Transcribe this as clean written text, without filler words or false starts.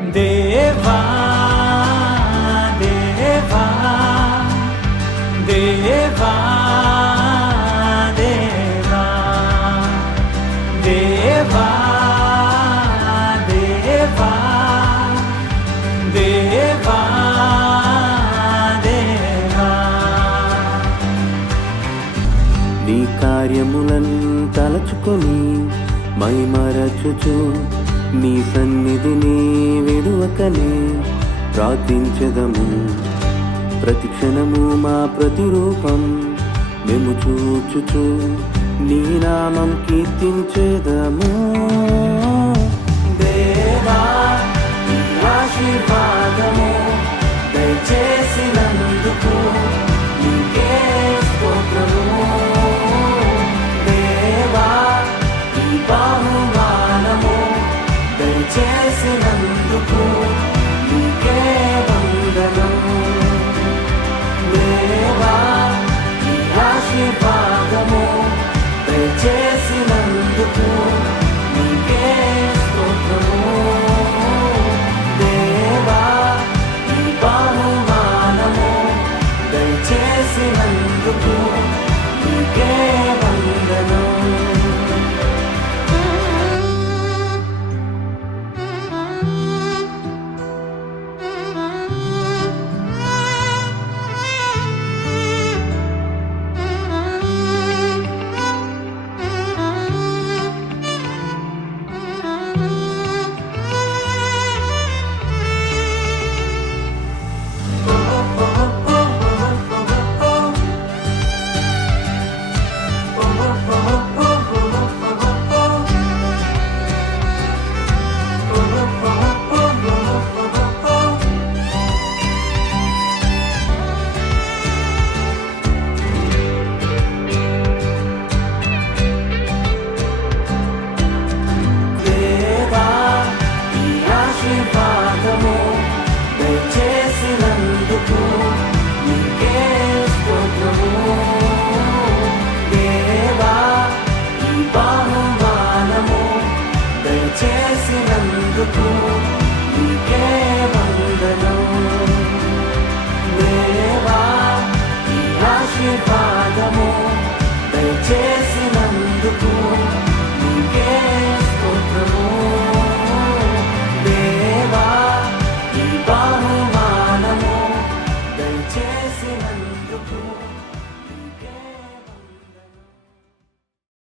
దేవా దేవా దేవా దేవా దేవా దేవా దేవా దేవా నీ కార్యములను తలచుకొని మైమరచుచు నీ సన్నిధిని విడువకనే ప్రార్థించెదము. ప్రతిక్షణము మా ప్రతిరూపం మేము చూచుచు నీ నామం కీర్తించెదము. దేవా నీ ఆశీర్వాదము దయచేసినందుకు నీకే స్తోత్రము. దేవా ఈ బహుమానము దయచేసినందుకు నీకే వందనం. దేవా ఈ ఆశీర్వాదము దయచేసినందుకు నీకే స్తోత్రము. దేవా ఈ బహుమానము దయచేసినందుకు నీకే వందనం. దయచేసినందుకు నీకే స్తోత్రము. దేవా ఈ బహుమానము దయచేసినందుకు నీకే వందనం. దేవా ఈ ఆశీర్వాదము దయచేసినందుకు నీకే స్తోత్రము. దేవా ఈ బహుమానము దయచేసినందుకు